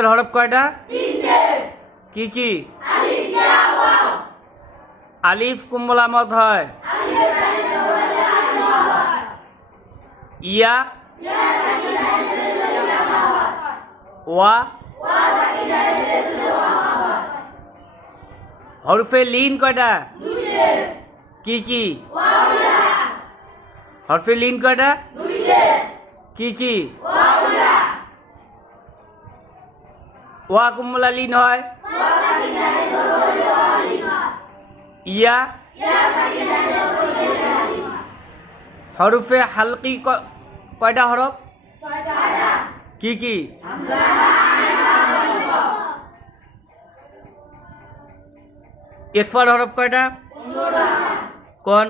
হামজার হরফ কয়টা? কি কি? আলিফ কোন আলামত হয়? ইয়া ওয়া হরফে লিন কয়টা? কি কি? হরফে লিন কয়টা? কি কি? ওয়া কুমলা লিন হয়? ইয়া হরফে হালকি কয়টা হরফ? কি কি? ইকফার হরফ কয়টা? কোন?